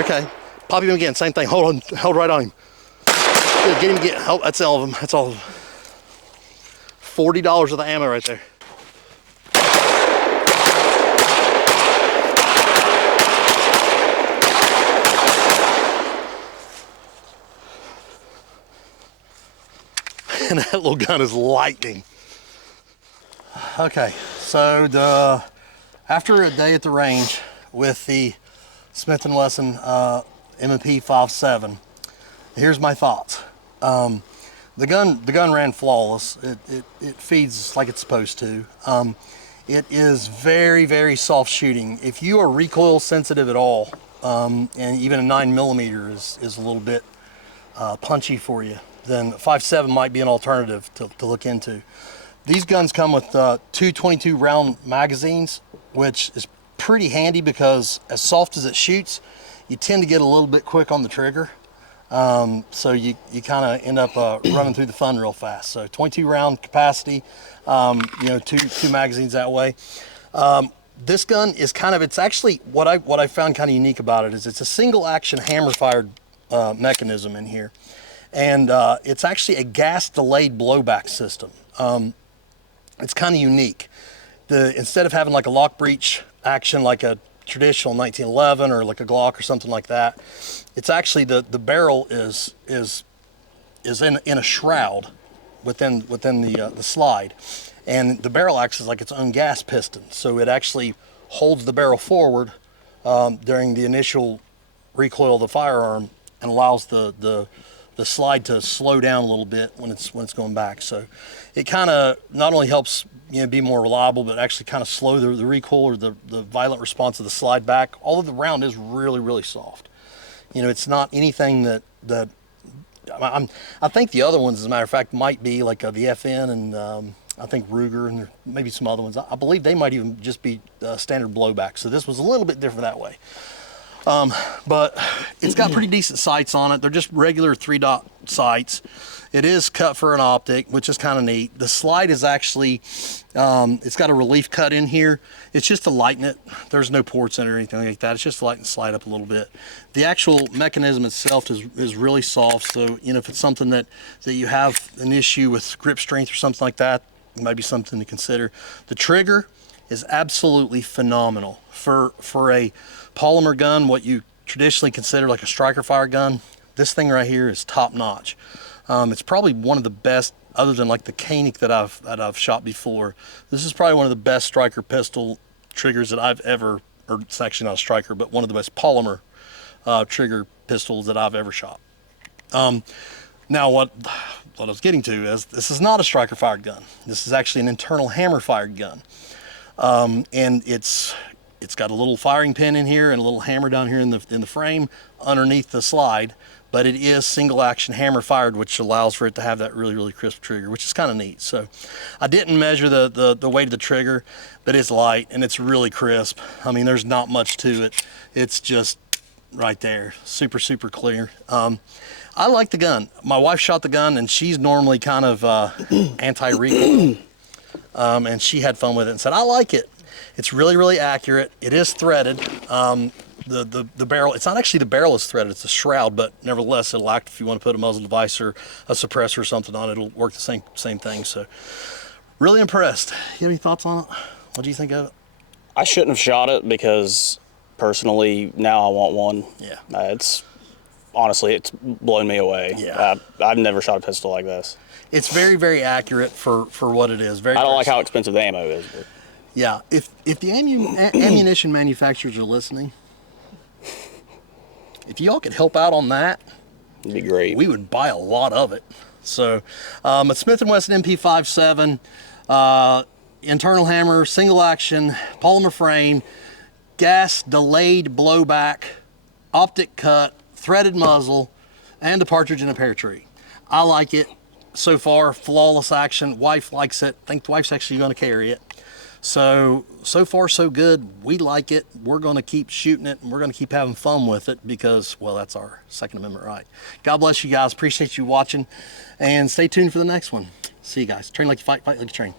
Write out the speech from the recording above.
Okay. Pop him again, same thing. Hold right on him. Good, get him again. Oh, that's all of them. That's all of them. $40 of the ammo right there. And that little gun is lightning. Okay, so after a day at the range with the Smith Wesson MP57, here's my thoughts. The gun ran flawless. It feeds like it's supposed to. It is very, very soft shooting. If you are recoil sensitive at all, and even a 9mm is a little bit punchy for you, then 5.7 might be an alternative to look into. These guns come with two 22 round magazines, which is pretty handy because as soft as it shoots, you tend to get a little bit quick on the trigger. So you kind of end up running through the fun real fast. So 22 round capacity, you know, two magazines that way. This gun is it's actually, what I found kind of unique about it is it's a single action hammer fired mechanism in here. And it's actually a gas delayed blowback system. It's kind of unique. Instead of having like a lock breech action like a traditional 1911 or like a Glock or something like that, it's actually the barrel is in a shroud within the slide, and the barrel acts as like its own gas piston, so it actually holds the barrel forward during the initial recoil of the firearm and allows the slide to slow down a little bit when it's going back. So it kind of not only helps, you know, be more reliable, but actually kind of slow the recoil or the violent response of the slide back. Although the round is really, really soft. You know, it's not anything that I think the other ones, as a matter of fact, might be like the FN and I think Ruger and maybe some other ones. I believe they might even just be standard blowback. So this was a little bit different that way. But it's got pretty decent sights on it. They're just regular 3-dot sights. It is cut for an optic, which is kind of neat. The slide is actually, it's got a relief cut in here. It's just to lighten it. There's no ports in it or anything like that. It's just to lighten the slide up a little bit. The actual mechanism itself is really soft. So, you know, if it's something that you have an issue with grip strength or something like that, it might be something to consider. The trigger is absolutely phenomenal. For a polymer gun, what you traditionally consider like a striker fire gun, this thing right here is top notch. It's probably one of the best, other than like the Koenig that I've shot before. This is probably one of the best striker pistol triggers that I've ever, or it's actually not a striker, but one of the best polymer trigger pistols that I've ever shot. Now what I was getting to is this is not a striker fired gun. This is actually an internal hammer fired gun. And it's got a little firing pin in here and a little hammer down here in the frame underneath the slide, but it is single action hammer fired, which allows for it to have that really, really crisp trigger, which is kind of neat. So I didn't measure the weight of the trigger, but it's light and it's really crisp. I mean, there's not much to it. It's just right there, super, super clear. I like the gun. My wife shot the gun and she's normally kind of anti-recoil. And she had fun with it and said, I like it. It's really, really accurate. It is threaded. The barrel, it's not actually the barrel is threaded, it's a shroud, but nevertheless, it'll act if you want to put a muzzle device or a suppressor or something on it, it'll work the same thing. So really impressed. You have any thoughts on it? What do you think of it? I shouldn't have shot it because personally, now I want one. Yeah. Honestly, it's blown me away. Yeah. I've never shot a pistol like this. It's very, very accurate for what it is. Very. I don't like how expensive the ammo is. But. Yeah, if the ammunition manufacturers are listening, if y'all could help out on that, it'd be great. We would buy a lot of it. So, a Smith Wesson MP57, internal hammer, single action, polymer frame, gas delayed blowback, optic cut, threaded muzzle, and a partridge in a pear tree. I like it. So far, flawless action. Wife likes it. I think the wife's actually going to carry it. So far so good. We like it. We're going to keep shooting it and we're going to keep having fun with it because, well, that's our Second Amendment right. God bless you guys. Appreciate you watching and stay tuned for the next one. See you guys. Train like you fight, fight like you train.